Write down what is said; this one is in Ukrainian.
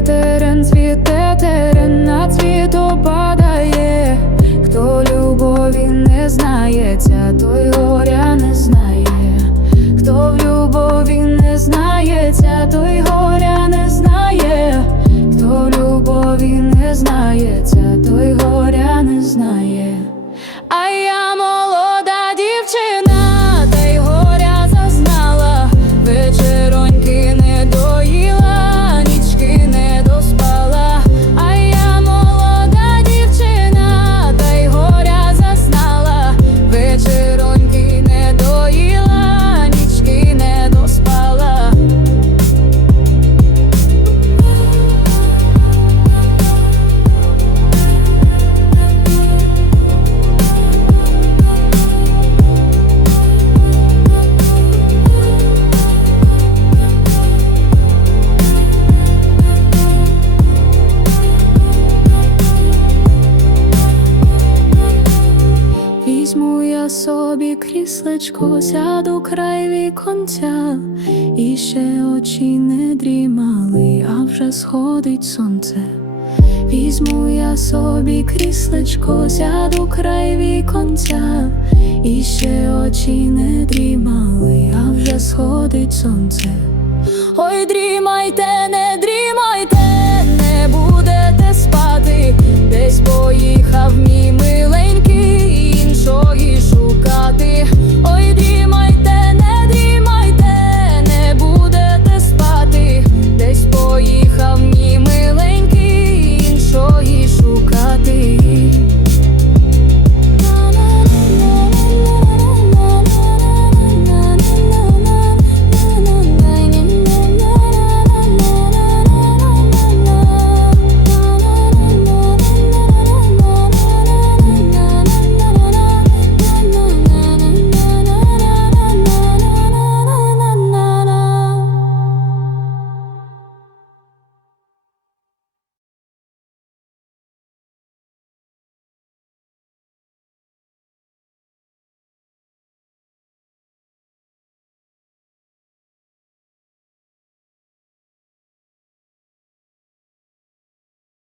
терен, цвіте терен, на цвіту падає, хто любові не знається, той горя не знає, хто в любові не знається, той горя не знає, хто в любові не знається, той горя не знає. А я Візьму я собі кріслечко, сяду край віконця, і ще очі не дрімали, а вже сходить сонце. Візьму я собі кріслечко, сяду край віконця, і ще очі не дрімали, а вже сходить сонце. Ой, дрімайте, не дрімайте,